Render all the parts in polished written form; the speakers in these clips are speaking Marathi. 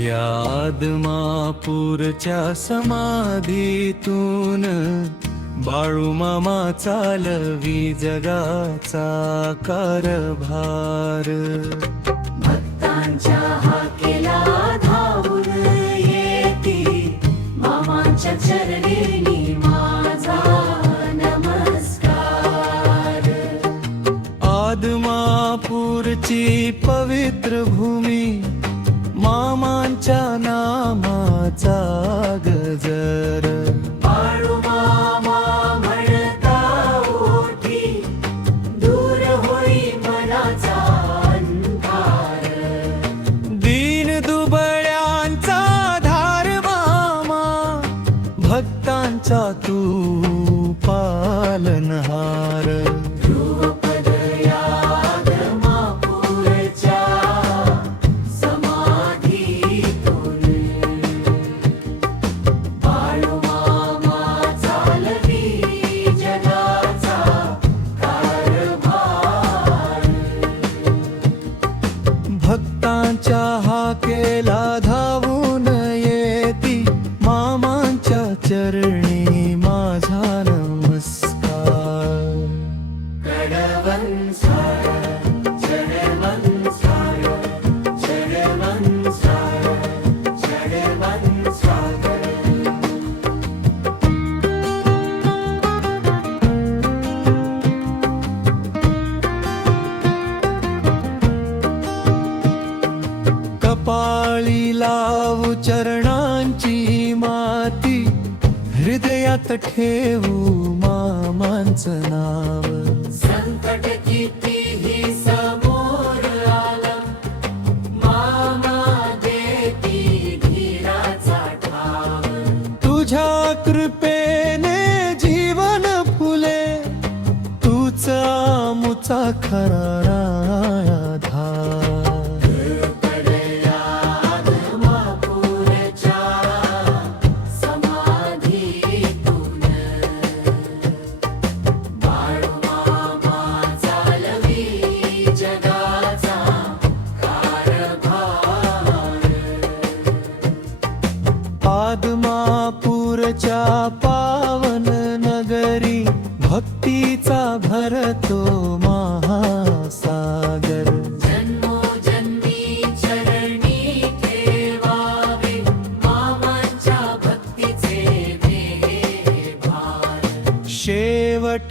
या आदमापूरच्या समाधीतून बाळूमामा चालवी जगाचा कारभार. भक्तांच्या हाकेला धावून येती मामांच्या चरणी माझा नमस्कार. आदमापूरची पवित्र भूमी मामांच्या नामाचा गजर. बाळूमामा म्हणता ओठी दूर होई मनाचा अंधार. दीन दुबळ्यांचा धार मामा भक्तांचा तू पालनहार. ध्रुवपद या आदमापूरच्या समाधीतून बाळूमामा चालवी जगाचा कारभार. भक्तांच्या हाकेला धावून येती मामांच्या चरणी माझा नमस्कार. कडवंसार चढवंसार चढवंसार चढवंसार. कपाळी लावू चरणांची माती हृदयात ठेवू मामांचं नाव. संकट कितीही समोर आलं मामा देती धीराचा ठाव. तुझ्या कृपेने जीवन फुले तूच आमुचा खरा आधार. पडल्या आदमापूरच्या समाधीतून बाळूमामा चालवी जगाचा कारभार. आदमापूरच्या पावन नगरी भक्तीचा भरतो महासागर. जन्मोजन्मी चरणी ठेवावे मामांच्या भक्तीचे भार. शेवट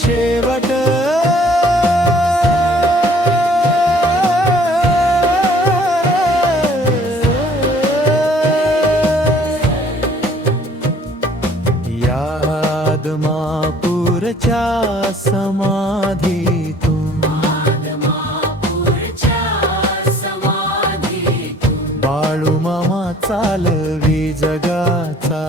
शेवट या आदमापूरच्या समाधीतून आदमापूरच्या समाधीतून बाळूमामा चालवी जगाचा